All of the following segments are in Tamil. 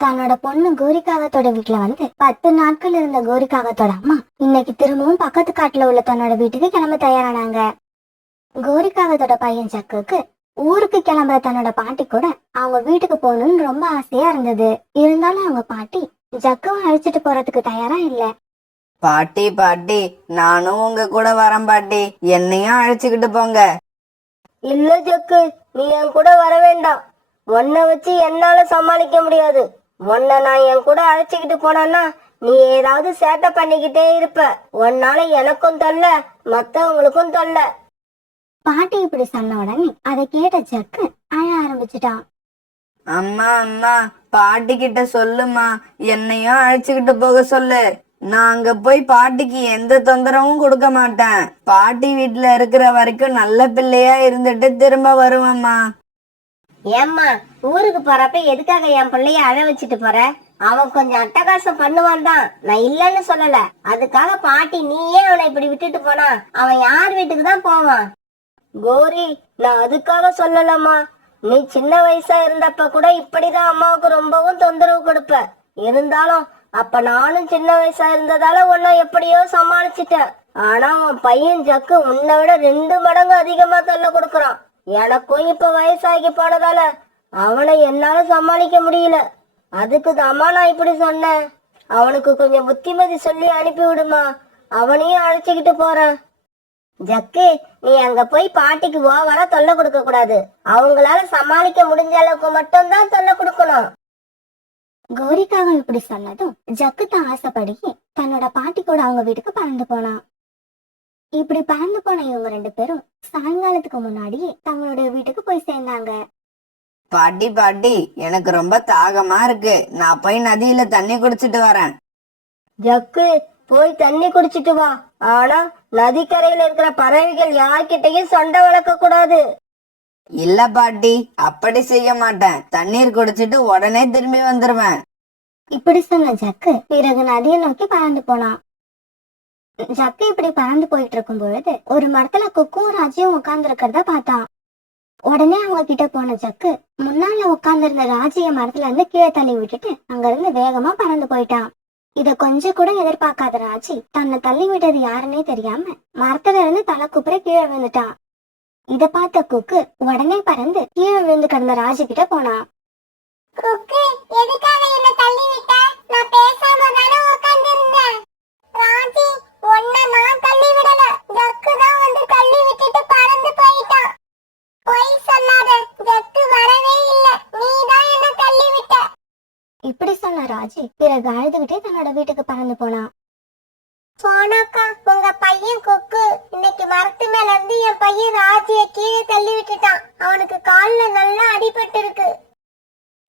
தன்னோட பொண்ணு கோரிக்காகத்தோட வீட்டுல வந்து 10 நாட்கள் இருந்த கோரிக்காகத்தோட அம்மா இன்னைக்கு திரும்பவும் பக்கத்து காட்டுல உள்ள தன்னோட வீட்டுக்கு கிளம்ப தயாரானாங்க. கோரிக்காகத்தோட பையன் ஜக்குக்கு ஊருக்கு கிளம்புற தன்னோட பாட்டி கூட அவங்க வீட்டுக்கு போகணும்னு ரொம்ப ஆசையா இருந்தது. இருந்தாலும் அவங்க பாட்டி ஜக்குவை அழைச்சிட்டு போறதுக்கு தயாரா இல்ல. பாட்டி பாட்டி, நானும் உங்க கூட வரேன் பாட்டி, என்னையும் அழைச்சுக்கிட்டு போங்க. இல்ல ஜக்கு, நீ என் கூட வர வேண்டாம். உன்னை வச்சு என்னால சமாளிக்க முடியாது. உன்னை நான் என் கூட அழைச்சிக்கிட்டு போனேன்னா நீ ஏதாவது சேட்டை பண்ணிக்கிட்டே இருப்ப. உன்னால எனக்கும் தொல்லை, மத்தவங்களுக்கும் தொல்லை. பாட்டி இப்படி சொன்ன உடனே அதை கேட்ட ஜக்கு அழ ஆரம்பிச்சுட்டான். அம்மா அம்மா, பாட்டி கிட்ட சொல்லுமா, என்னையும் அழைச்சுக்கிட்டு போக சொல்லு. நான் அங்க போய் பாட்டிக்கு எந்த தொந்தரவும் கொடுக்க மாட்டேன். பாட்டி வீட்டுல இருக்கிற வரைக்கும் நல்ல பிள்ளையா இருந்துட்டு திரும்ப வருவேம்மா. ஏம்மா, ஊருக்கு போறப்ப எதுக்காக என் பிள்ளைய அழ வச்சுட்டு போற? அவன் கொஞ்சம் அட்டகாசம் பண்ணுவான் தான், நான் இல்லன்னு சொல்லல. அதுக்காக பாட்டி நீயே அவனை இப்படி விட்டுட்டு போனா அவன் யார் வீட்டுக்கு தான் போவான்? கோரி, நான் அதுக்காக சொல்லலம்மா. நீ சின்ன வயசா இருந்தப்ப கூட இப்படிதான் அம்மாவுக்கு ரொம்பவும் தொந்தரவு கொடுப்ப. இருந்தாலும் அப்ப நானும் சின்ன வயசா இருந்ததால உன்னை எப்படியோ சமாளிச்சுட்டேன். ஆனா உன் பையன் ஜக்கு உன்னை விட 2 மடங்கு அதிகமா தொல்லை கொடுக்கறான். எனக்கும் இப்ப வயசாகி போனதால அவனை என்னால சமாளிக்க முடியல. அதுக்கு தாமா நான் இப்படி சொன்னேன். அவனுக்கு கொஞ்சம் புத்திமதி சொல்லி அனுப்பி விடுமா, அவனையும் அழைச்சிக்கிட்டு போறேன். ஜக்கு, நீ அங்க போய் பாட்டிக்கு ஓவரா தொல்லை கொடுக்க கூடாது. அவங்களால சமாளிக்க முடிஞ்ச அளவுக்கு மட்டும் தான் தொல்லை கொடுக்கணும். கோரிக்காக இப்படி சொன்னதும் ஜக்கு தான் ஆசைப்படி தன்னோட பாட்டி கூட அவங்க வீட்டுக்கு பறந்து போனான். இப்படி பறந்து போன இவங்க 2 பேரும் சாயங்காலத்துக்கு முன்னாடியே தங்களுடைய வீட்டுக்கு போய் சேர்ந்தாங்க. பாட்டி பாட்டி, எனக்கு ரொம்ப தாகமா இருக்கு. நான் போய் நதியில தண்ணி குடிச்சிட்டு வரேன். ஜக்கு, போய் தண்ணி குடிச்சிட்டு வா. ஆனா நதிக்கரையில இருக்கிற பறவைகள் யார்கிட்டயும் சண்டை வளர்க்க கூடாது. இல்ல பாட்டி, அப்படி செய்ய மாட்டேன். தண்ணீர் குடிச்சிட்டு உடனே திரும்பி வந்துருவேன். இப்படி சொன்ன ஜக்கு பிறகு நதியை நோக்கி பறந்து போனான். ஜக்கு இப்படி பறந்து போயிட்டு இருக்கும் பொழுது ஒரு மரத்துல குக்கும் ராஜியும் உட்கார்ந்து இருக்கிறத பார்த்தான். உடனே அவங்க கிட்ட போன ஜக்கு முன்னால உட்கார்ந்து இருந்த ராஜிய மரத்துல இருந்து கீழே தள்ளி விட்டுட்டு அங்க இருந்து வேகமா பறந்து போயிட்டான். இத கொஞ்சம் கூட எதிர்பார்க்காத ராஜி தன்னை தள்ளி விட்டது யாருன்னே தெரியாம மரத்துல இருந்து தலை குப்புற கீழே விழுந்துட்டான். இத பார்த்த குக்கு உடனே பறந்து கீழே விழுந்து கிடந்த ராஜி கிட்ட போனான். குக்கு, எதுக்காக என்ன தள்ளி விட்ட? நான் பேசாம தானே உட்கார்ந்து இருந்தேன். ராஜி, உன்னை நான் தள்ளி விடல. ஜக்கு தான் வந்து தள்ளி விட்டுட்டு பறந்து போயிட்டான். பொய் சொல்லாத, ஜக்கு வரவே இல்ல. நீ தான் என்ன தள்ளி விட்ட. இப்படி சொன்ன ராஜி பிறகு அழுதுகிட்டே தன்னோட வீட்டுக்கு பறந்து போனான். சோனாக்கா, உங்க பையன் குக்கு இன்னைக்கு மரத்து மேல இருந்து என் பையன் ராஜிய கீழே தள்ளி விட்டுட்டான். அவனுக்கு கால்ல நல்லா அடிபட்டு இருக்கு.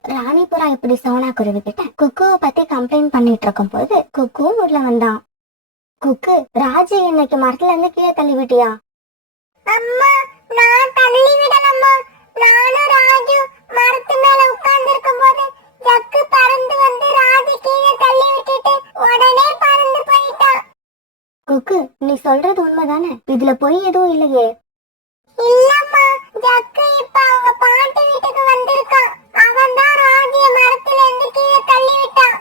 ராணிபுரா இப்படி சோனா குருவி கிட்ட குக்குவை பத்தி கம்ப்ளைண்ட் பண்ணிட்டு இருக்கும் போது குக்கும் உள்ள வந்தான். குக்கு, ராஜி இன்னைக்கு மரத்துல இருந்து கீழே தள்ளி விட்டியா? அம்மா, நான் தள்ளி விடலம்மா. நானும் ராஜு மரத்து மேல உட்கார்ந்து இருக்கும் போது ஜக்கு பறந்து வந்து ராஜி கீழே தள்ளி விட்டுட்டு உடனே பறந்து போயிட்டான். குக்கு, நீ சொல்றது உண்மைதானே? இதுல பொய் எதுவும் இல்லையே? இல்லம்மா, ஜக்கு இப்ப அவங்க பாட்டி வீட்டுக்கு வந்திருக்கான். அவன் தான் ராஜிய மரத்துல இருந்து கீழே தள்ளி விட்டான்.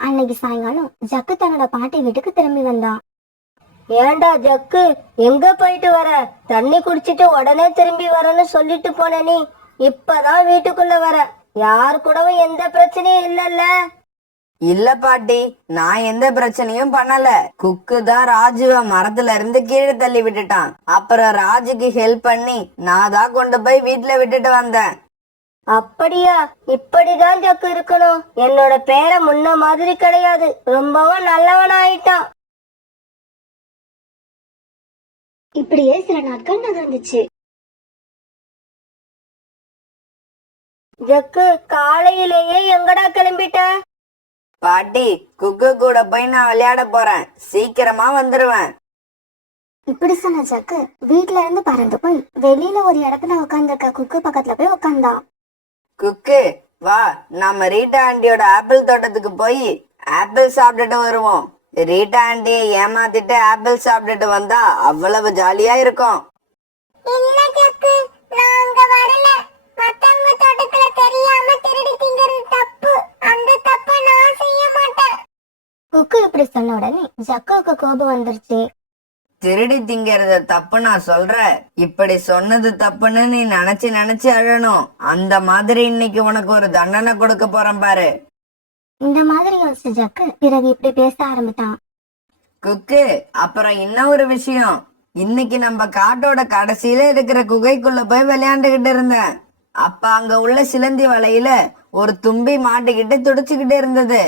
அன்னைக்கு சாயங்காலம் ஜக்கு தன்னோட பாட்டி வீட்டுக்கு திரும்பி வந்தான். ஏண்டா ஜக்கு, எங்க போயிட்டு வர? தண்ணி குடிச்சிட்டு உடனே திரும்பி வரன்னு சொல்லிட்டு போன நீ இப்பதான் வீட்டுக்குள்ள வர. யாரு கூடவும் எந்த பிரச்சனையும் இல்லல்ல? இல்ல பாட்டி, நான் எந்த பிரச்சனையும் பண்ணல. குக்கு தான் ராஜுவ மரத்துல இருந்து கீழே தள்ளி விட்டுட்டான். அப்புறம் ராஜுக்கு ஹெல்ப் பண்ணி நான் தான் கொண்டு போய் வீட்டுல விட்டுட்டு வந்தேன். அப்படியா? இப்படிதான் ஜக்கு இருக்கணும். என்னோட பேரை முன்ன மாதிரி கிடையாது. ரொம்பவும் நல்லவனாயிட்டான். இப்படியே சில நாட்கள் நகர்ந்துச்சு. ஜக்கு, காலையிலேயே எங்கடா கிளம்பிட்ட? பாட்டி, குக்கு கூட போய் நான் விளையாட போறேன். சீக்கிரமா வந்துருவேன். இப்படி சொன்ன ஜக்கு வீட்டுல இருந்து பறந்து போய் வெளியில ஒரு இடத்துல உட்கார்ந்துருக்க குக்கு பக்கத்துல போய் உட்கார்ந்தான். குக்கு, வா, நாம ரீட்டா ஆண்டியோட ஆப்பிள் தோட்டத்துக்கு போய் ஆப்பிள் சாப்பிட்டுட்டு வருவோம். ரீட்டா ஆண்டியை ஏமாத்திட்டு ஆப்பிள் சாப்பிட்டுட்டு வந்தா அவ்வளவு ஜாலியா இருக்கும். இல்ல ஜக்கு, நான் அங்க வரல. மத்தவங்க தோட்டத்துல தெரியாம திருடி திங்கிறது தப்பு. இப்படி சொன்ன உடனே ஜக்குவுக்கு கோபம் வந்துருச்சு. திருடி திங்கிறத தப்பு நான் சொல்றேன், இப்படி சொன்னது தப்புன்னு நீ நினைச்சு நினைச்சு அழணும். அந்த மாதிரி இன்னைக்கு உனக்கு ஒரு தண்டனை கொடுக்க போறேன் பாரு. இந்த மாதிரி யோசிச்ச ஜக்கு பிறகு இப்படி பேச ஆரம்பித்தான். குக்கு, அப்புறம் இன்னும் ஒரு விஷயம். இன்னைக்கு நம்ம காட்டோட கடைசியில இருக்கிற குகைக்குள்ள போய் விளையாண்டுகிட்டு இருந்தேன். அப்ப அங்க உள்ள சிலந்தி வலையில ஒரு தும்பி மாட்டிக்கிட்டு துடிச்சுக்கிட்டு இருந்தது.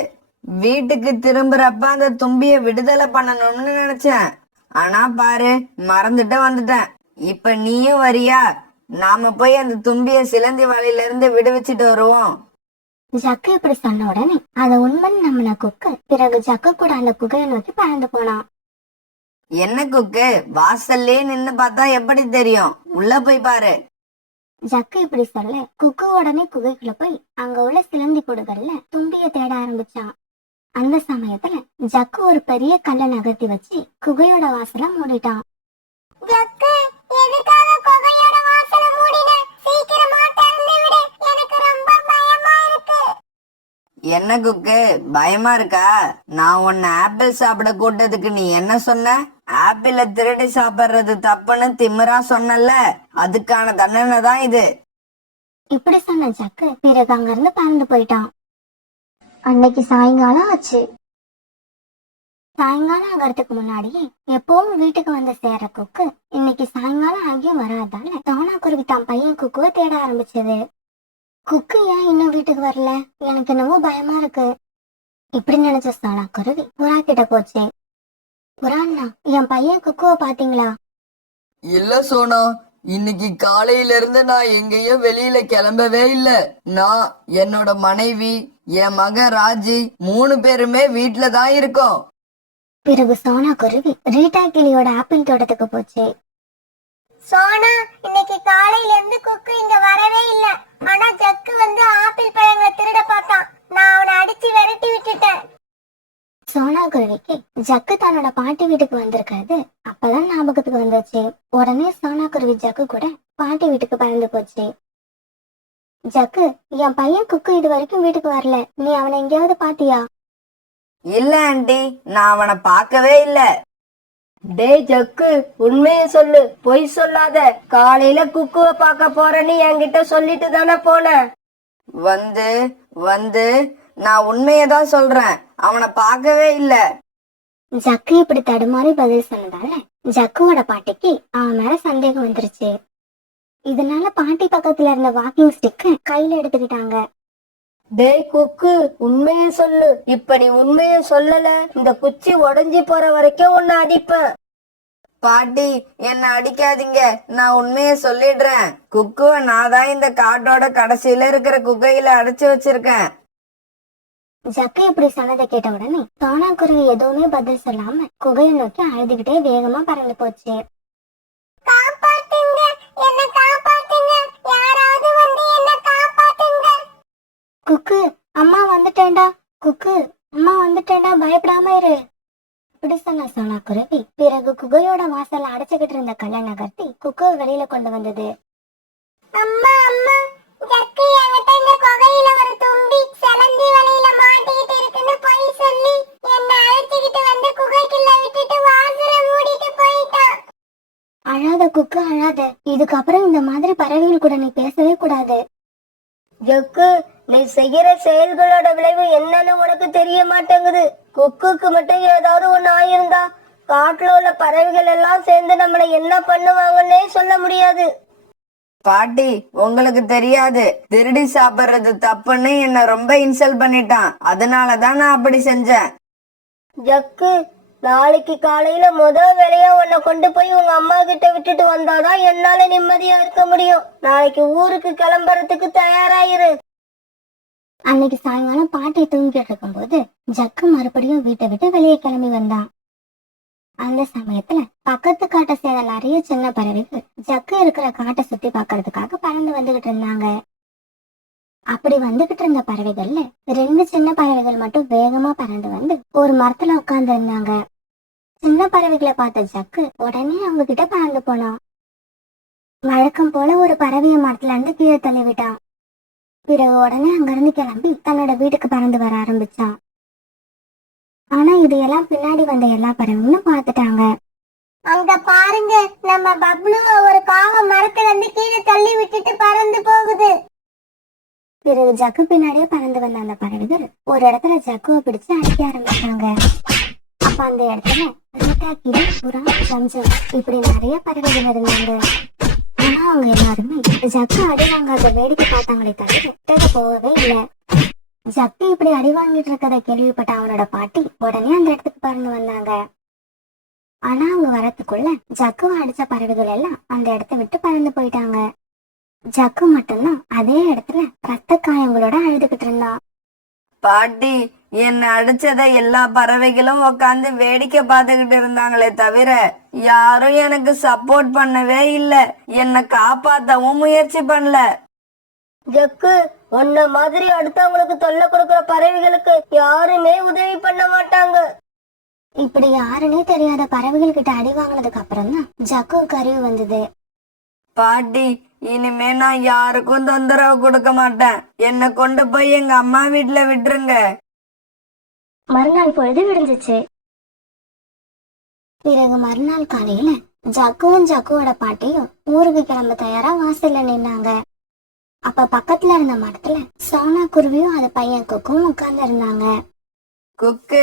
வீட்டுக்கு திரும்புறப்ப அந்த தும்பிய விடுதலை பண்ணணும்னு நினைச்சேன். ஆனா பாரு, மறந்துட்டு வந்துட்டேன். இப்ப நீயும் வரியா? நாம போய் அந்த தும்பிய சிலந்தி வலையில இருந்து விடுவிச்சிட்டு வருவோம். ஜக்கு இப்படி சொன்ன உடனே அதை உண்மைன்னு நம்பின குக்கு பிறகு ஜக்கு கூட அந்த குகையை நோக்கி பறந்து போனான். என்ன குக்கு, வாசல்லே நின்னு பார்த்தா எப்படி தெரியும்? உள்ள போய் பாரு. ஜக்கு இப்படி சொல்ல குக்கு உடனே குகைக்குள்ள போய் அங்க உள்ள சிலந்தி கூடுகள்ல தும்பிய தேட ஆரம்பிச்சான். அந்த சமயத்துல ஜக்கு ஒரு பெரிய கல்லை நகர்த்தி வச்சு குகையோட வாசல மூடிட்டான். ஜக்கு, எதுக்காக குகையோட வாசலை மூடின? சீக்கிரமா திறந்து விடு, எனக்கு ரொம்ப பயமா இருக்கு. என்ன குக்கு, பயமா இருக்கா? நான் உன்னை ஆப்பிள் சாப்பிட கூட்டதுக்கு நீ என்ன சொன்ன? ஆப்பிள திருடி சாப்பிடுறது தப்புன்னு திமிரா சொன்னல, அதுக்கான தண்டனை தான் இது. இப்படி சொன்ன ஜக்கு பிறகு அங்க இருந்து பறந்து போயிட்டான். அன்னைக்கு சாயங்காலம் ஆச்சு. சாயங்காலம் ஆகிறதுக்கு முன்னாடியே எப்பவும் வீட்டுக்கு வந்து சேர குக்கு இன்னைக்கு சாயங்காலம் ஆகியும் வராதால சோனா குருவி தான் பையன் குக்குவை தேட ஆரம்பிச்சது. குக்கு ஏன் இன்னும் வீட்டுக்கு வரல, எனக்கு என்னவோ பயமா இருக்கு. இப்படி நினைச்ச சோனா குருவி புறா கிட்ட போச்சு. புறாண்ணா, என் பையன் குக்குவை பாத்தீங்களா? இல்ல சோனா, இன்னைக்கு காலையில இருந்து நான் எங்கேயும் வெளியில கிளம்பவே இல்ல. நான், என்னோட மனைவி, என் மகன் ராஜி 3 பேருமே வீட்டுல தான் இருக்கோம். பிறகு சோனா குருவி ரீட்டா கிளியோட ஆப்பிள் தோட்டத்துக்கு போச்சு. சோனா, இன்னைக்கு காலையில இருந்து குக்கு இங்க வரவே இல்ல. ஆனா ஜக்கு வந்து ஆப்பிள் பழங்களை திருட பார்த்தான். நான் அவனை அடிச்சு விரட்டி விட்டுட்டேன். சோனா குருவிக்கு ஜக்கு தன்னோட பாட்டி வீட்டுக்கு வந்திருக்காது அப்பதான் ஞாபகத்துக்கு வந்துச்சு. உடனே சோனா குருவி ஜக்கு கூட பாட்டி வீட்டுக்கு பறந்து போச்சு. ஜக்கு, என் பையன் குக்கு இது வரைக்கும் வீட்டுக்கு வரல, நீ அவனை எங்கேயாவது பாத்தியா? இல்ல ஆண்டி, நான் அவனை பார்க்கவே இல்ல. டேய் ஜக்கு, உண்மைய சொல்லு, பொய் சொல்லாத. காலையில குக்குவ பார்க்க போறேன்னு என்கிட்ட சொல்லிட்டு தானே போன. வந்து வந்து நான் உண்மையதான் சொல்றேன், அவனை பார்க்கவே இல்ல. ஜக்கு இப்படி தடுமாறி பதில் சொன்னதால ஜக்குவோட பாட்டிக்கு அவன் மேல சந்தேகம் வந்துருச்சு. இதனால பாட்டி பக்கத்துல இருந்த வாக்கிங் ஸ்டிக்க கையில எடுத்துக்கிட்டாங்க. டேய் குக்கு, உண்மைய சொல்லு. இப்படி உண்மைய சொல்லல, இந்த குச்சி உடைஞ்சு போற வரைக்கும் உன்னை அடிப்பேன். பாட்டி, என்ன அடிக்காதீங்க, நான் உண்மைய சொல்லிடுறேன். குக்குவை நான் தான் இந்த காட்டோட கடைசியில இருக்கிற குகையில அடைச்சு வச்சிருக்கேன். ஜக்கு இப்படி சொன்னதை கேட்ட உடனே சோனா குருவி எதுவுமே பதில் சொல்லாம குகையை நோக்கி அழுதுகிட்டே வேகமா பறந்து போச்சு. காப்பாத்துங்க, என்ன காப்பாத்துங்க, யாராவது வந்து என்ன காப்பாத்துங்க. குக்கு, அம்மா வந்துட்டேன்டா. குக்கு, அம்மா வந்துட்டேன்டா, பயப்படாம இரு. இப்படி சொன்ன சோனா குருவி பிறகு குகையோட வாசல்ல அடைச்சுக்கிட்டு இருந்த கல்லை நகர்த்தி குக்குவை வெளியில கொண்டு வந்தது. அம்மா அம்மா, ஜக்கு என்கிட்ட இந்த குகையில ஒரு தும்பி சிலந்தி வலையில மாட்டிக்கிட்டு இருக்குன்னு பொய் சொல்லி என்னை அழைச்சிக்கிட்டு வந்து குகைக்குள்ள விட்டுட்டு வாசலை மூடிட்டு போயிட்டான். அழாத குக்கு, அழாத. இதுக்கப்புறம் இந்த மாதிரி பறவைகள் கூட நீ பேசவே கூடாது. ஜக்கு, நீ செய்யற செயல்களோட விளைவு என்னன்னு உனக்கு தெரிய மாட்டேங்குது. குக்குக்கு மட்டும் ஏதாவது ஒண்ணு ஆயிருந்தா காட்டுல உள்ள பறவைகள் எல்லாம் சேர்ந்து நம்மள என்ன பண்ணுவாங்கன்னே சொல்ல முடியாது. பாட்டி, உங்களுக்கு தெரியாது, திருடி சாப்பிடுறது தப்புன்னு என்ன ரொம்ப இன்சல்ட் பண்ணிட்டான். அதனாலதான் நான் அப்படி செஞ்சேன். ஜக்கு, நாளைக்கு காலையில வேலையா உன்னை கொண்டு போய் உங்க அம்மா கிட்ட விட்டுட்டு வந்தாதான் என்னால நிம்மதியா இருக்க முடியும். நாளைக்கு ஊருக்கு கிளம்புறதுக்கு தயாராயிரு. அன்னைக்கு சாயங்காலம் பாட்டி தூங்கிட்டு இருக்கும் போது ஜக்கு மறுபடியும் வீட்டை விட்டு வெளியே கிளம்பி வந்தான். அந்த சமயத்துல பக்கத்து காட்டை சேர்ந்த நிறைய சின்ன பறவைகள் ஜக்கு இருக்கிற காட்டை சுத்தி பாக்குறதுக்காக பறந்து வந்துகிட்டு இருந்தாங்க. அப்படி வந்துகிட்டு இருந்த பறவைகள்ல 2 சின்ன பறவைகள் மட்டும் வேகமா பறந்து வந்து ஒரு மரத்துல உட்கார்ந்து இருந்தாங்க. சின்ன பறவைகளை பார்த்த ஜக்கு உடனே அவங்க கிட்ட பறந்து போனான். வழக்கம் போல ஒரு பறவைய மரத்துல இருந்து கீழே தள்ளி விட்டான். பிறகு உடனே அங்கிருந்து கிளம்பி தன்னோட வீட்டுக்கு பறந்து வர ஆரம்பிச்சான். ஆனா இதையெல்லாம் பின்னாடி வந்த எல்லா பறவைகளும் பார்த்துட்டாங்க. அங்க பாருங்க, நம்ம பப்ளுவ ஒரு காகம் மரத்துல இருந்து கீழே தள்ளி விட்டுட்டு பறந்து போகுது. பிறகு ஜக்கு பின்னாடியே பறந்து வந்த அந்த பறவைகள் ஒரு இடத்துல ஜக்குவை பிடிச்சு அடிக்க ஆரம்பிச்சாங்க. அப்ப அந்த இடத்துல ரீட்டா, கிளி, புறா, ஜம்ஜம் இப்படி நிறைய பறவைகள் இருந்தாங்க. ஆனா அவங்க எல்லாருமே ஜக்கு அடி வாங்காத வேடிக்கை பார்த்தாங்களே தவிர கிட்ட போகவே இல்லை. ஜக்கு இப்படி அடி வாங்கிட்டு இருக்கதை கேள்விப்பட்ட அவனோட பாட்டி உடனே அந்த இடத்துக்கு பறந்து வந்தாங்க. ஆனா அவங்க வரத்துக்குள்ள ஜக்குவை அடிச்ச பறவைகள் எல்லாம் அந்த இடத்த விட்டு பறந்து போயிட்டாங்க. ஜக்கு மட்டும்தான் அதே இடத்துல ரத்த காயங்களோட அழுதுகிட்டு இருந்தான். பாட்டி, என்னை அடிச்சத எல்லா பறவைகளும் உக்காந்து வேடிக்கை பார்த்துக்கிட்டு இருந்தாங்களே தவிர யாரும் எனக்கு சப்போர்ட் பண்ணவே இல்ல. என்னை காப்பாத்தவும் முயற்சி பண்ணல. ஜக்கு, உன்ன மாதிரி அடுத்தவங்களுக்கு தொல்லை கொடுக்கிற பறவைகளுக்கு யாருமே உதவி பண்ண மாட்டாங்க. இப்படி யாருன்னே தெரியாத பறவைகள் கிட்ட அடி வாங்கினதுக்கு அப்புறம் தான் ஜக்குவுக்கு அறிவு வந்தது. பாட்டி, இனிமே நான் யாருக்கும் தொந்தரவு கொடுக்க மாட்டேன். என்னை கொண்டு போய் எங்க அம்மா வீட்டுல விட்டுருங்க. மறுநாள் பொழுது விடிஞ்சிச்சு. பிறகு மறுநாள் காலையில ஜக்குவும் ஜக்குவோட பாட்டியும் ஊருக்கு கிளம்ப தயாரா வாசல்ல நின்னாங்க. அப்ப பக்கத்துல இருந்த மரத்துல சோனா குருவியும் அது பையன் குக்கும் உட்கார்ந்து இருந்தாங்க. குக்கு,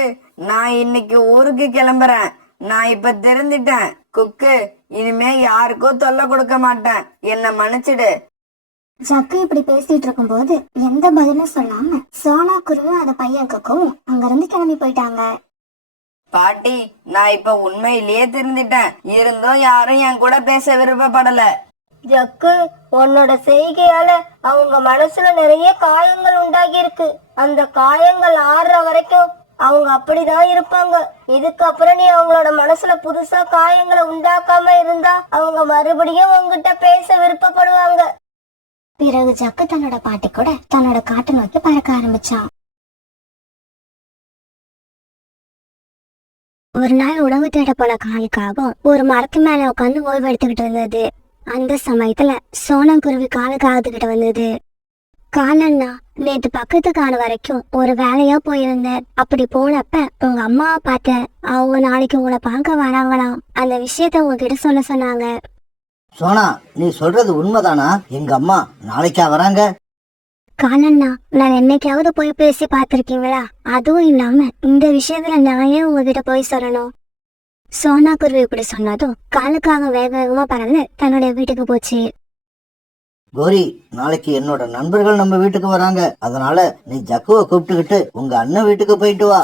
நான் இன்னைக்கு ஊருக்கு கிளம்புறேன். நான் இப்ப தெரிஞ்சிட்டேன். குக்கு, இனிமே யாருக்கும் தொல்லை கொடுக்க மாட்டேன். என்ன மன்னிச்சிடு. ஜக்கு இப்படி பேசிட்டு இருக்கும் போது எந்த பதிலும் சொல்லாம சோனா குருவியும் அது பையன் குக்கும் அங்கிருந்து கிளம்பி போயிட்டாங்க. பாட்டி, நான் இப்ப உண்மையிலேயே தெரிஞ்சிட்டேன். இருந்தும் யாரும் என் கூட பேச விருப்பப்படல. ஜக்கு, உன்னோட செய்கையால அவங்க மனசுல நிறைய காயங்கள் உண்டாகி இருக்கு. அந்த காயங்கள் ஆறுற வரைக்கும் அவங்க அப்படிதான் இருப்பாங்க. இதுக்கப்புறம் நீ அவங்களோட மனசுல புதுசா காயங்களை உண்டாக்காம இருந்தா அவங்க மறுபடியும் உங்ககிட்ட பேச விருப்பப்படுவாங்க. பிறகு ஜக்கு தன்னோட பாட்டி கூட தன்னோட காட்டை நோக்கி பறக்க ஆரம்பிச்சான். ஒரு நாள் உணவு தேட போன காலுக்காகவும் ஒரு மரத்து மேல உட்காந்து ஓய்வு எடுத்துக்கிட்டு இருந்தது. அந்த சமயத்துல சோனங்குருவி காலுக்காகத்துக்கிட்ட வந்தது. காலண்ணா, நேத்து பக்கத்து காடு வரைக்கும் ஒரு வேலையா போயிருந்தேன். அப்படி போனப்ப உங்க அம்மாவை பார்த்தேன். அவங்க நாளைக்கு உங்களை பார்க்க வராங்களாம். அந்த விஷயத்த உங்ககிட்ட சொல்ல சொன்னாங்க. சோனா, நீ சொல்றது உண்மைதானா? எங்க அம்மா நாளைக்கா வராங்க? காலண்ணா, நான் என்னைக்காவது போய் பேசி பார்த்திருக்கீங்களா? அதுவும் இல்லாம இந்த விஷயத்துல நான் ஏன் உங்ககிட்ட போய் சொல்லணும்? சோனா குருவி இப்படி சொன்னதும் காலுக்காக வேக வேகமா பறந்து தன்னுடைய வீட்டுக்கு போச்சு. கோரி, நாளைக்கு என்னோட நண்பர்கள் நம்ம வீட்டுக்கு வராங்க. அதனால நீ ஜக்குவை கூப்பிட்டுக்கிட்டு உங்க அண்ணன் வீட்டுக்கு போயிட்டு வா.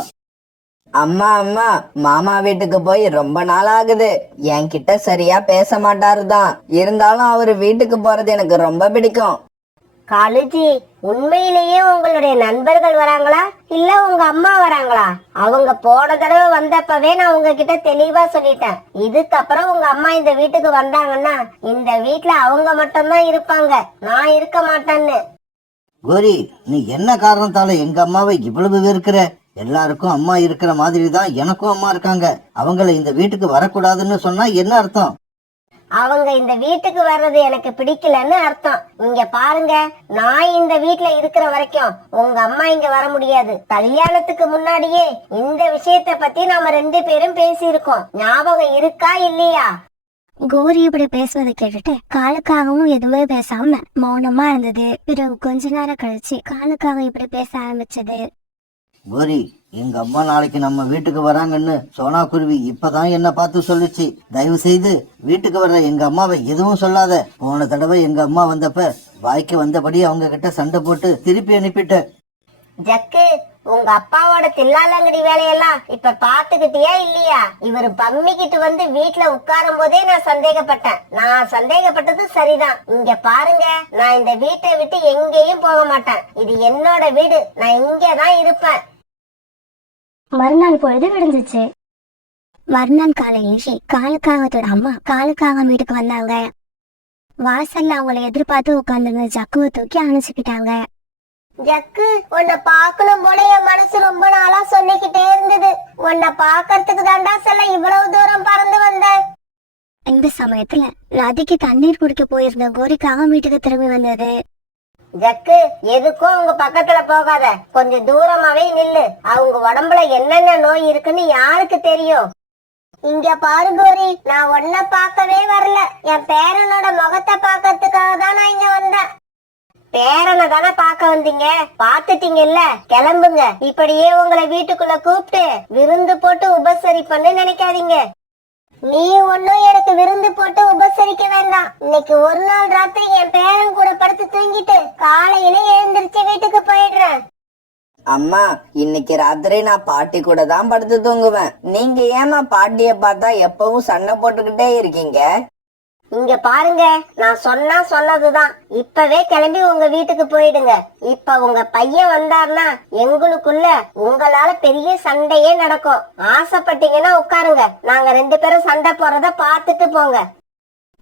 அம்மா அம்மா, மாமா வீட்டுக்கு போய் ரொம்ப நாள் ஆகுது. என்கிட்ட சரியா பேச மாட்டாருதான். இருந்தாலும் அவரு வீட்டுக்கு போறது எனக்கு ரொம்ப பிடிக்கும். காலுஜி, உண்மையிலேயே உங்களுடைய நண்பர்கள் வராங்களா இல்ல உங்க அம்மா வராங்களா? அவங்க போன தடவை வந்தப்பவே நான் உங்ககிட்ட தெளிவா சொல்லிட்டேன். இதுக்கப்புறம் உங்க அம்மா இந்த வீட்டுக்கு வந்தாங்கன்னா இந்த வீட்டுல அவங்க மட்டும்தான் இருப்பாங்க, நான் இருக்க மாட்டேன்னு. கோரி, நீ என்ன காரணத்தால எங்க அம்மாவை இவ்வளவு வெறுக்கிற? எல்லாருக்கும் அம்மா இருக்கிற மாதிரி தான் எனக்கும் அம்மா இருக்காங்க. அவங்கள இந்த வீட்டுக்கு வரக்கூடாதுன்னு சொன்னா என்ன அர்த்தம்? அவங்க இந்த வீட்டுக்கு வர்றது எனக்கு பிடிக்கலன்னு அர்த்தம். இங்க பாருங்க, நான் இந்த வீட்டுல இருக்கிற வரைக்கும் உங்க அம்மா இங்க வர முடியாது. கல்யாணத்துக்கு முன்னாடியே இந்த விஷயத்த பத்தி நாம 2 பேரும் பேசியிருக்கோம். ஞாபகம் இருக்கா இல்லையா? கோரி இப்படி பேசுவதை கேட்டுட்டு காலுக்காகவும் எதுவுமே பேசாம மௌனமா இருந்தது. பிறகு கொஞ்ச நேரம் கழிச்சு காலுக்காக இப்படி பேச ஆரம்பிச்சது. கோரி, எங்க அம்மா நாளைக்கு நம்ம வீட்டுக்கு வராங்கன்னு சோனா குருவி இப்பதான் என்ன பார்த்து சொல்லுச்சு. தயவு செய்து வீட்டுக்கு வர்ற எங்க அம்மாவை எதுவும் சொல்லாத. போன தடவை எங்க அம்மா வந்தப்ப வாய்க்கு வந்தபடி அவங்க கிட்ட சண்டை போட்டு திருப்பி அனுப்பிட்ட. ஜக்கு, உங்க அப்பாவோட தில்லாலங்கடி வேலையெல்லாம் இப்ப பாத்துக்கிட்டியா இல்லையா? இவரு பம்மிக்கிட்டு வந்து வீட்டுல உட்காரும் போதே நான் சந்தேகப்பட்டேன். நான் சந்தேகப்பட்டது சரிதான். இங்க பாருங்க, நான் இந்த வீட்டை விட்டு எங்கேயும் போக மாட்டேன். இது என்னோட வீடு, நான் இங்கதான் இருப்பேன். மறுநாள் பொழுது விடிஞ்சிச்சு. மறுநாள் காலையிலே காலுக்காகத்தோட அம்மா காலுக்காக வீட்டுக்கு வந்தாங்க. வாசல்ல அவங்களை எதிர்பார்த்து உட்கார்ந்திருந்த ஜக்குவை தூக்கி அணைச்சுக்கிட்டாங்க. ஜக்கு, உன்னை பாக்கணும் போல என் மனசு ரொம்ப நாளா சொல்லிக்கிட்டே இருந்தது. உன்னை பாக்கறதுக்கு தாண்டா சொல்ல இவ்வளவு தூரம் பறந்து வந்தேன். இந்த சமயத்துல நதிக்கு தண்ணீர் குடிக்க போயிருந்த கோரிக்காக வீட்டுக்கு திரும்பி வந்தது. ஜக்கு, எதுக்கும் அவங்க பக்கத்துல போகாத, கொஞ்சம் தூரமாவே நில்லு. அவங்க உடம்புல என்னென்ன நோய் இருக்குன்னு யாருக்கு தெரியும்? இங்க பாரு கோரி, நான் உன்னை பார்க்கவே வரல. என் பேரனோட முகத்தை பார்க்கறதுக்காக தான் நான் இங்க வந்தேன். பேரனை தானே பார்க்க வந்தீங்க, பாத்துட்டீங்கல்ல, கிளம்புங்க. இப்படியே உங்களை வீட்டுக்குள்ள கூப்பிட்டு விருந்து போட்டு உபசரிப்பன்னு நினைக்காதீங்க. நீ ஒன்னும் எனக்கு விருந்து போட்டு உபசரிக்க வேண்டாம். இன்னைக்கு ஒரு நாள் ராத்திரி என் பேரன் கூட படுத்து தூங்கிட்டு காலையில எழுந்திருச்சு வீட்டுக்கு போயிடுறேன். அம்மா, இன்னைக்கு ராத்திரி நான் பாட்டி கூட தான் படுத்து தூங்குவேன். நீங்க ஏமா பாட்டிய பார்த்தா எப்பவும் சண்டை போட்டுக்கிட்டே இருக்கீங்க? இங்க பாருங்க, நான் சொன்னா சொன்னதுதான். இப்பவே கிளம்பி உங்க வீட்டுக்கு போயிடுங்க. இப்ப உங்க பையன் வந்தாருன்னா எங்களுக்குள்ள உங்களால பெரிய சண்டையே நடக்கும். ஆசைப்பட்டீங்கன்னா உட்காருங்க, நாங்க 2 பேரும் சண்டை போறத பாத்துட்டு போங்க.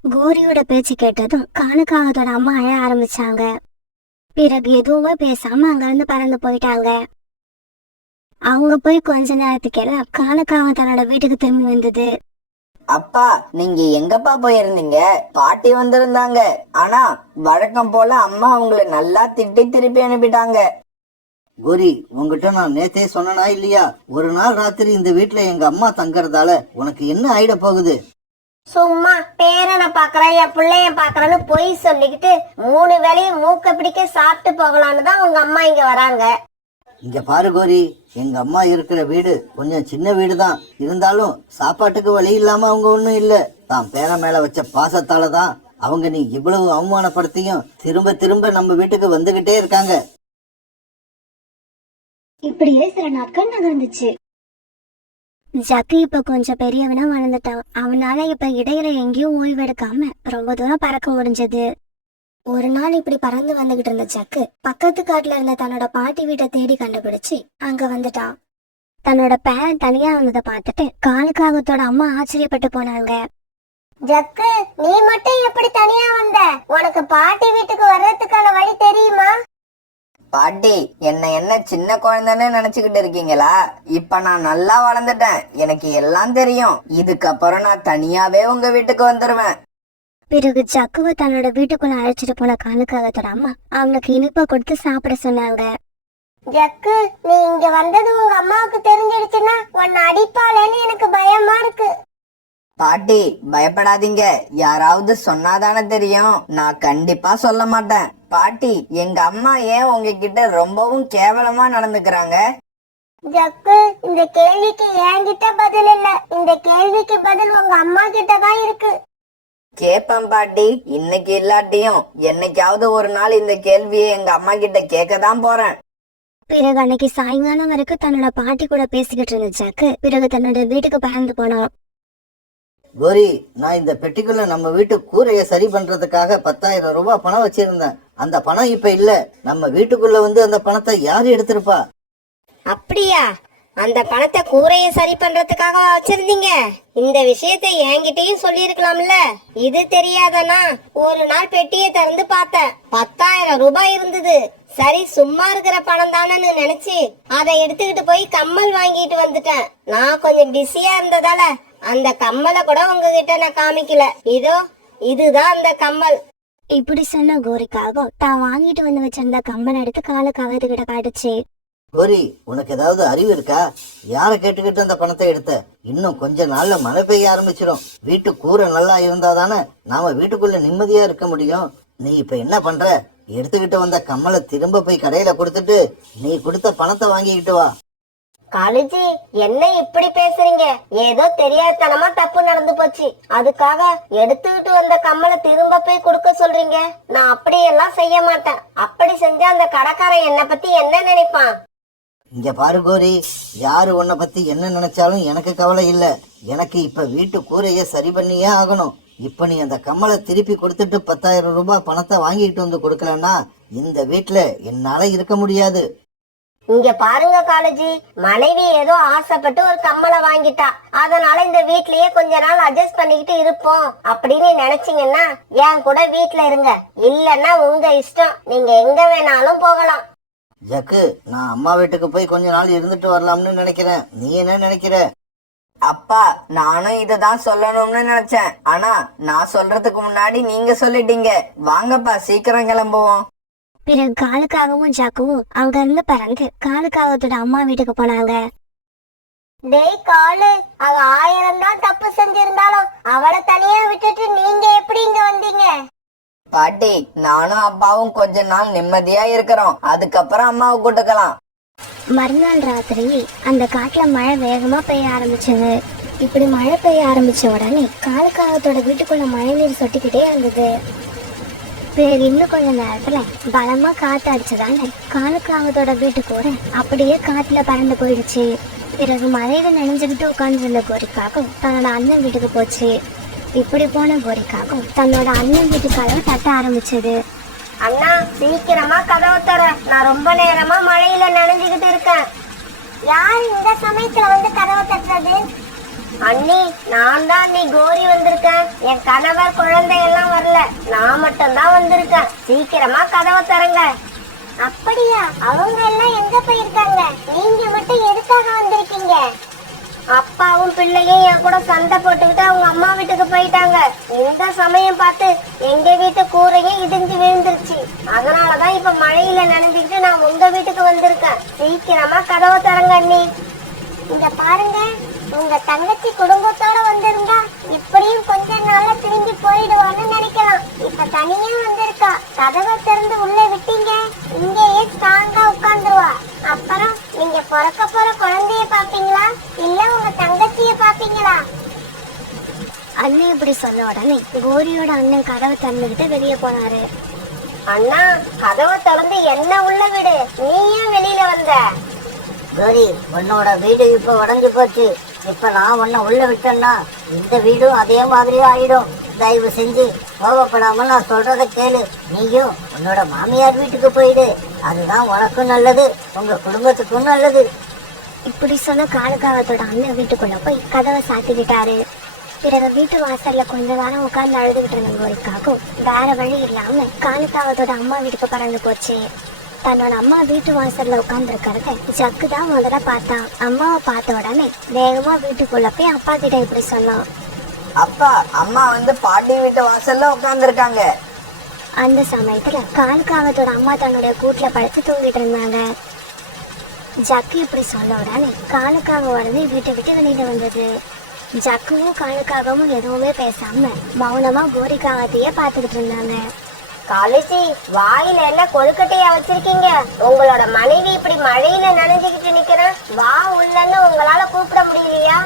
கோரியோட பேச்சு கேட்டதும் காணுக்காகத்தோட அம்மா அழ ஆரம்பிச்சாங்க. பிறகு எதுவுமே பேசாம அங்க இருந்து பறந்து போயிட்டாங்க. அவங்க போய் கொஞ்ச நேரத்துக்கெல்லாம் காணுக்காக தன்னோட வீட்டுக்கு திரும்பி வந்தது. அப்பா, நீங்க எங்கப்பா போயிருந்தீங்க? பாட்டி வந்திருந்தாங்க. ஆனா வழக்கம் போல அம்மா உங்களை நல்லா திட்டி திருப்பி அனுப்பிட்டாங்க. கோரி, உங்ககிட்ட நான் நேத்தே சொன்னனா இல்லையா, ஒரு நாள் ராத்திரி இந்த வீட்டுல எங்க அம்மா தங்கறதால உனக்கு என்ன ஆயிட போகுது? சும்மா பேரனை பாக்குறேன், என் பிள்ளைய பாக்குறேன்னு பொய் சொல்லிக்கிட்டு 3 வேளையும் மூக்க பிடிக்க சாப்பிட்டு போகலான்னு தான் உங்க அம்மா இங்க வராங்க. இங்க பாரு கோரி, எங்க அம்மா இருக்கிற வீடு கொஞ்சம் சின்ன வீடு தான். இருந்தாலும் சாப்பாட்டுக்கு வழி இல்லாம அவங்க ஒண்ணும் இல்ல. தான் பேர மேல வச்ச பாசத்தால தான் அவங்க நீ இவ்வளவு அவமானப்படுத்தியும் திரும்ப திரும்ப நம்ம வீட்டுக்கு வந்துகிட்டே இருக்காங்க. இப்படியே சில நாட்கள் நகர்ந்துச்சு. ஜக்கு இப்ப கொஞ்சம் பெரியவனா வளர்ந்துட்டான். அவனால இப்ப இடையில எங்கேயும் ஓய்வெடுக்காம ரொம்ப தூரம் பறக்க முடிஞ்சது. ஒரு நாள் இப்படி பறந்து வந்துகிட்டு இருந்த ஜக்கு பக்கத்து காட்டுல இருந்த தன்னோட பாட்டி வீட்டை தேடி கண்டுபிடிச்சு அங்க வந்துட்டான். தன்னோட பேரன் தனியா வந்ததை பார்த்துட்டு காலுக்காகத்தோட அம்மா ஆச்சரியப்பட்டு போனாங்க. ஜக்கு, நீ மட்டும் எப்படி தனியா வந்த? உனக்கு பாட்டி வீட்டுக்கு வர்றதுக்கான வழி தெரியுமா? பாட்டி, என்ன சின்ன குழந்தைன்னு நினைச்சுக்கிட்டு இருக்கீங்களா? இப்ப நான் நல்லா வளர்ந்துட்டேன், எனக்கு எல்லாம் தெரியும். இதுக்கப்புறம் நான் தனியாவே உங்க வீட்டுக்கு வந்துருவேன். பிறகு ஜக்குவை தன்னோட வீட்டுக்குள்ள அழைச்சிட்டு போன காலுக்காகத்தோட அம்மா அவனுக்கு இனிப்பை கொடுத்து சாப்பிட சொன்னாங்க. ஜக்கு, நீ இங்க வந்தது உங்க அம்மாவுக்கு தெரிஞ்சிடுச்சுன்னா உன்னை அடிப்பாளேன்னு எனக்கு பயமா இருக்கு. பாட்டி, பயப்படாதீங்க. யாராவது சொன்னாதானே தெரியும். நான் கண்டிப்பா சொல்ல மாட்டேன். பாட்டி, எங்க அம்மா ஏன் உங்ககிட்ட ரொம்பவும் கேவலமா நடந்துக்கிறாங்க? ஜக்கு, இந்த கேள்விக்கு என்கிட்ட பதில் இல்ல. இந்த கேள்விக்கு பதில் உங்க அம்மா கிட்ட தான் இருக்கு. கேப்பேன் பாட்டி, இன்னைக்கு இல்லாட்டியும் என்னைக்காவது ஒரு நாள் இந்த கேள்வியை எங்க அம்மா கிட்ட கேட்கதான் போறேன். பிறகு அன்னைக்கு சாயங்காலம் வரைக்கும் தன்னோட பாட்டி கூட பேசிக்கிட்டு இருந்த ஜக்கு பிறகு தன்னோட வீட்டுக்கு பறந்து போனான். கோரி, நான் இந்த பெட்டிக்குள்ள நம்ம வீட்டு கூரைய சரி பண்றதுக்காக 10,000 ரூபாய் பணம் வச்சிருந்தேன். அந்த பணம் இப்ப இல்ல. நம்ம வீட்டுக்குள்ள வந்து அந்த பணத்தை யாரு எடுத்திருப்பா? அப்படியா? அந்த பணத்தை கூரைய சரி பண்றதுக்காக வச்சிருந்தீங்க? இந்த விஷயத்தை என்கிட்டயும் சொல்லி இருக்கலாம்ல. இது தெரியாதனா? ஒரு நாள் பெட்டியை திறந்து பார்த்தேன், 10,000 ரூபாய் இருந்தது. சரி, சும்மா இருக்கிற பணம் தானேன்னு நினைச்சு அதை எடுத்துக்கிட்டு போய் கம்மல் வாங்கிட்டு வந்துட்டேன். நான் கொஞ்சம் பிஸியா இருந்ததால அந்த கம்மலை கூட உங்ககிட்ட நான் காமிக்கல. இதோ இதுதான் அந்த கம்மல். இப்படி சொன்ன கோரிக்காக தான் வாங்கிட்டு வந்து வச்சிருந்த கம்பன் எடுத்து காலுக்காகத்துக்கிட்ட காட்டுச்சு. கோரி, உனக்கு ஏதாவது அறிவு இருக்கா? யார கேட்டுக்கிட்டு அந்த பணத்தை எடுத்த? இன்னும் கொஞ்ச நாள்ல மழை பெய்ய ஆரம்பிச்சிடும். வீட்டு கூரை நல்லா இருந்தாதானே நாம வீட்டுக்குள்ள நிம்மதியா இருக்க முடியும். நீ இப்ப என்ன பண்ற? எடுத்துக்கிட்டு வந்த கம்மலை திரும்ப போய் கடையில கொடுத்துட்டு நீ கொடுத்த பணத்தை வாங்கிக்கிட்டு வா. காலேஜி, என்ன இப்படி பேசுறீங்க? ஏதோ தெரியாதனமா தப்பு நடந்து போச்சு, அதுக்காக எடுத்துக்கிட்டு வந்த கம்மலை திரும்ப போய் கொடுக்க சொல்றீங்க? நான் அப்படியெல்லாம் செய்ய மாட்டேன். அப்படி செஞ்சா அந்த கடைக்காரன் என்ன பத்தி என்ன நினைப்பான்? இங்க பாரு கோரி, யாரு உன்னை பத்தி என்ன நினைச்சாலும் எனக்கு கவலை இல்ல. எனக்கு இப்ப வீட்டு கூரைய சரி பண்ணியே ஆகணும். இப்ப நீ அந்த கம்மலை திருப்பி கொடுத்துட்டு 10,000 ரூபாய் பணத்தை வாங்கிட்டு வந்து கொடுக்கலன்னா இந்த வீட்டுல என்னால இருக்க முடியாது. இங்க பாருங்க காலேஜி, மனைவி ஏதோ ஆசைப்பட்டு ஒரு கம்மலை வாங்கிட்டா, அதனால இந்த வீட்லயே கொஞ்ச நாள் அட்ஜஸ்ட் பண்ணிக்கிட்டு இருப்போம் அப்படின்னு நினைச்சீங்கன்னா என் கூட வீட்டுல இருங்க. இல்லன்னா உங்க இஷ்டம், நீங்க எங்க வேணாலும் போகலாம். ஜக்கு, நான் அம்மா வீட்டுக்கு போய் கொஞ்ச நாள் இருந்துட்டு வரலாம்னு நினைக்கிறேன். நீ என்ன நினைக்கிற? அப்பா, நானும் இததான் சொல்லணும்னு நினைச்சேன். ஆனா நான் சொல்றதுக்கு முன்னாடி நீங்க சொல்லிட்டீங்க. வாங்கப்பா, சீக்கிரம் கிளம்புவோம். பிறகு காலுக்காகவும் ஜக்குவும் அங்க இருந்து பறந்து காலுக்காகத்தோட அம்மா வீட்டுக்கு போனாங்க. டேய் காலு, அவ 1000 தான் தப்பு செஞ்சிருந்தாலும் அவளை தனியா விட்டுட்டு நீங்க எப்படி இங்க வந்தீங்க? பாட்டி, நானும் அப்பாவும் கொஞ்ச நாள் நிம்மதியா இருக்கிறோம், அதுக்கப்புறம் அம்மாவை கூட்டுக்கலாம். மறுநாள் ராத்திரி அந்த காட்டுல மழை வேகமா பெய்ய ஆரம்பிச்சது. இப்படி மழை பெய்ய ஆரம்பிச்ச உடனே காலுக்காகத்தோட வீட்டுக்குள்ள மழை நீர் சொட்டிக்கிட்டே இருந்தது. பிறகு இன்னும் கொஞ்ச நேரத்துல பலமா காத்து அடிச்சதால காலுக்காகத்தோட வீட்டு கூட அப்படியே காத்துல பறந்து போயிடுச்சு. பிறகு மழையில நனைஞ்சுக்கிட்டு உட்கார்ந்துருந்த கோரிக்காகவும் தன்னோட அண்ணன் வீட்டுக்கு போச்சு. இப்படி போன கோரிக்காகவும் தன்னோட அண்ணன் வீட்டு கதவை தட்ட ஆரம்பிச்சது. அண்ணா, சீக்கிரமா கதவை தர, நான் ரொம்ப நேரமா மழையில நனைஞ்சுக்கிட்டு இருக்கேன். யார் இந்த சமயத்துல வந்து கதவை தட்டுறது? அண்ணி, நான் தான் அண்ணி கோரி வந்திருக்கேன். என் கணவர் குழந்தை எல்லாம் வரல, நான் மட்டும் தான் வந்திருக்கேன். சீக்கிரமா கதவை தரங்க. அப்படியா? அவங்க எல்லாம் எங்க போயிருக்காங்க? நீங்க மட்டும் எதுக்காக வந்திருக்கீங்க? அப்பாவும் பிள்ளையும் என் கூட சண்டை போட்டுக்கிட்டு அவங்க அம்மா வீட்டுக்கு போயிட்டாங்க. இந்த சமயம் பார்த்து எங்க வீட்டு கூரையும் இடிஞ்சு விழுந்துருச்சு. அதனாலதான் இப்ப மழையில நனைஞ்சுக்கிட்டு நான் உங்க வீட்டுக்கு வந்திருக்கேன். சீக்கிரமா கதவை தரங்க அண்ணி. இங்க பாருங்க, உங்க தங்கச்சி குடும்பத்தோட வந்திருந்தா இப்படியும் கொஞ்ச நாள்ல திரும்பி போயிடுவான்னு நினைக்கலாம். இப்ப தனியா வந்திருக்கா. கதவை திறந்து உள்ள விட்டீங்க, இங்கேயே ஸ்ட்ராங்கா உட்கார்ந்துருவா. அப்புறம் நீங்க பிறக்க போற குழந்தைய பாப்பீங்களா, இல்ல உங்க தங்கச்சிய பாப்பீங்களா? அண்ணன் இப்படி சொன்ன உடனே கோரியோட அண்ணன் கதவை திறந்துகிட்டு வெளியே போனாரு. அண்ணா, கதவை திறந்து என்ன உள்ள விடு, நீ ஏன் வெளியில வந்த? கோரி, உன்னோட வீடு இப்ப உடஞ்சு போச்சு. இப்ப நான் உன்னை உள்ள விட்டேன்னா இந்த வீடும் அதே மாதிரி ஆயிடும். தயவு செஞ்சு கோவப்படாம நான் சொல்றத கேளு. நீயும் உன்னோட மாமியார் வீட்டுக்கு போயிடு. அதுதான் உனக்கும் நல்லது, உங்க குடும்பத்துக்கும் நல்லது. இப்படி சொன்ன காலுக்காகத்தோட அண்ணன் வீட்டுக்குள்ள போய் கதவை சாத்திக்கிட்டாரு. பிறகு வீட்டு வாசல்ல கொஞ்ச நேரம் உட்கார்ந்து அழுதுகிட்டு இருந்த கோரிக்காகவும் வேற வழி இல்லாம காலுக்காகத்தோட அம்மா வீட்டுக்கு பறந்து போச்சு. தன்னோட அம்மா வீட்டு வாசல்ல உட்கார்ந்து இருக்கிறத ஜக்கு தான் முதல்ல பார்த்தான். அம்மாவை பார்த்த உடனே வேகமா வீட்டுக்குள்ள போய் அப்பா கிட்ட இப்படி சொன்னான். அப்பா, அம்மா வந்து பாட்டி வீட்டு வாசல்ல உட்கார்ந்துருக்காங்க. அந்த சமயத்துல காலுக்காகத்தோட அம்மா தன்னுடைய கூட்டுல படுத்து தூங்கிட்டு இருந்தாங்க. ஜக்கு இப்படி சொன்ன உடனே காலுக்காக உடனே வீட்டை விட்டு வெளியில வந்தது. ஜக்குவும் காலுக்காகவும் எதுவுமே பேசாம மௌனமா கோரிக்காகத்தையே பார்த்துக்கிட்டு இருந்தாங்க. காலேஜி, வாயில என்ன கொழுக்கட்டையா வச்சிருக்கீங்க? உங்களோட மனைவி இப்படி மழையில நனைஞ்சுக்கிட்டு நிக்கிறேன், வா உள்ளன்னு உங்களால கூப்பிட முடியலையா?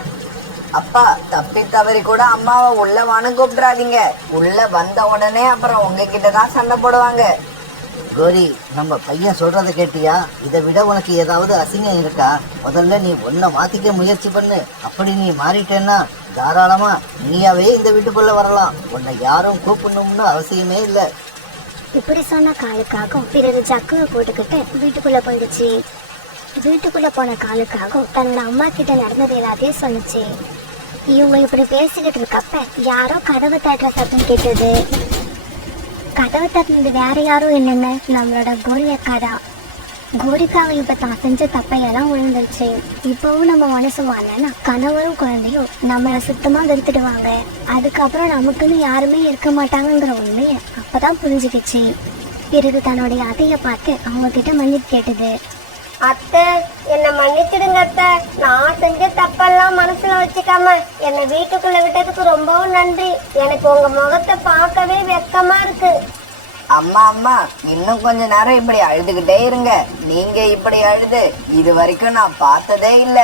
அப்பா, தப்பி தவறி கூட அம்மாவை உள்ள வான்னு கூப்பிடாதீங்க. உள்ள வந்த உடனே அப்புறம் உங்ககிட்ட தான் சண்டை போடுவாங்க. கோரி, நம்ம பையன் சொல்றத கேட்டியா? இதை விட உனக்கு ஏதாவது அசிங்கம் இருக்கா? முதல்ல நீ உன்னை மாத்திக்க முயற்சி பண்ணு. அப்படி நீ மாறிட்டேன்னா தாராளமா நீயாவே இந்த வீட்டுக்குள்ள வரலாம். உன்னை யாரும் கூப்பிடணும்னு அவசியமே இல்லை. இப்படி சொன்ன காலுக்காகவும் பிறகு ஜக்குவை போட்டுக்கிட்டு வீட்டுக்குள்ள போயிடுச்சு. வீட்டுக்குள்ள போன காலுக்காகவும் தன்னோட அம்மா கிட்ட நடந்தது எல்லாத்தையும் சொல்லுச்சு. இவங்க இப்படி பேசிக்கிட்டு இருக்கப்ப யாரோ கதவை தட்டுற சத்தம் கேட்டது. கதவை தட்டினது வேற யாரும் இல்லைன்னு நம்மளோட கோரி அக்கா தான். கோரிக்காவை இப்ப தான் செஞ்ச தப்பையெல்லாம் உணர்ந்துருச்சு. இப்பவும் நம்ம மனசு மாறலன்னா கணவரும் குழந்தையும் நம்மளை சுத்தமா வெறுத்துடுவாங்க. அதுக்கப்புறம் நமக்குன்னு யாருமே இருக்க மாட்டாங்கிற உண்மைய அப்பதான் புரிஞ்சுக்கிச்சு. பிறகு தன்னுடைய அத்தைய பார்த்து அவங்க கிட்ட மன்னிப்பு கேட்டது. அத்தை, என்ன மன்னிச்சிடுங்க அத்தை. நான் செஞ்ச தப்பெல்லாம் மனசுல வச்சுக்காம என்னை வீட்டுக்குள்ள விட்டதுக்கு ரொம்பவும் நன்றி. எனக்கு உங்க முகத்தை பார்க்கவே வெக்கமா இருக்கு. அம்மா அம்மா, இன்னும் கொஞ்ச நேரம் இப்படி அழுதுகிட்டே இருங்க. நீங்க இப்படி அழுது இது வரைக்கும் நான் பார்த்ததே இல்லை.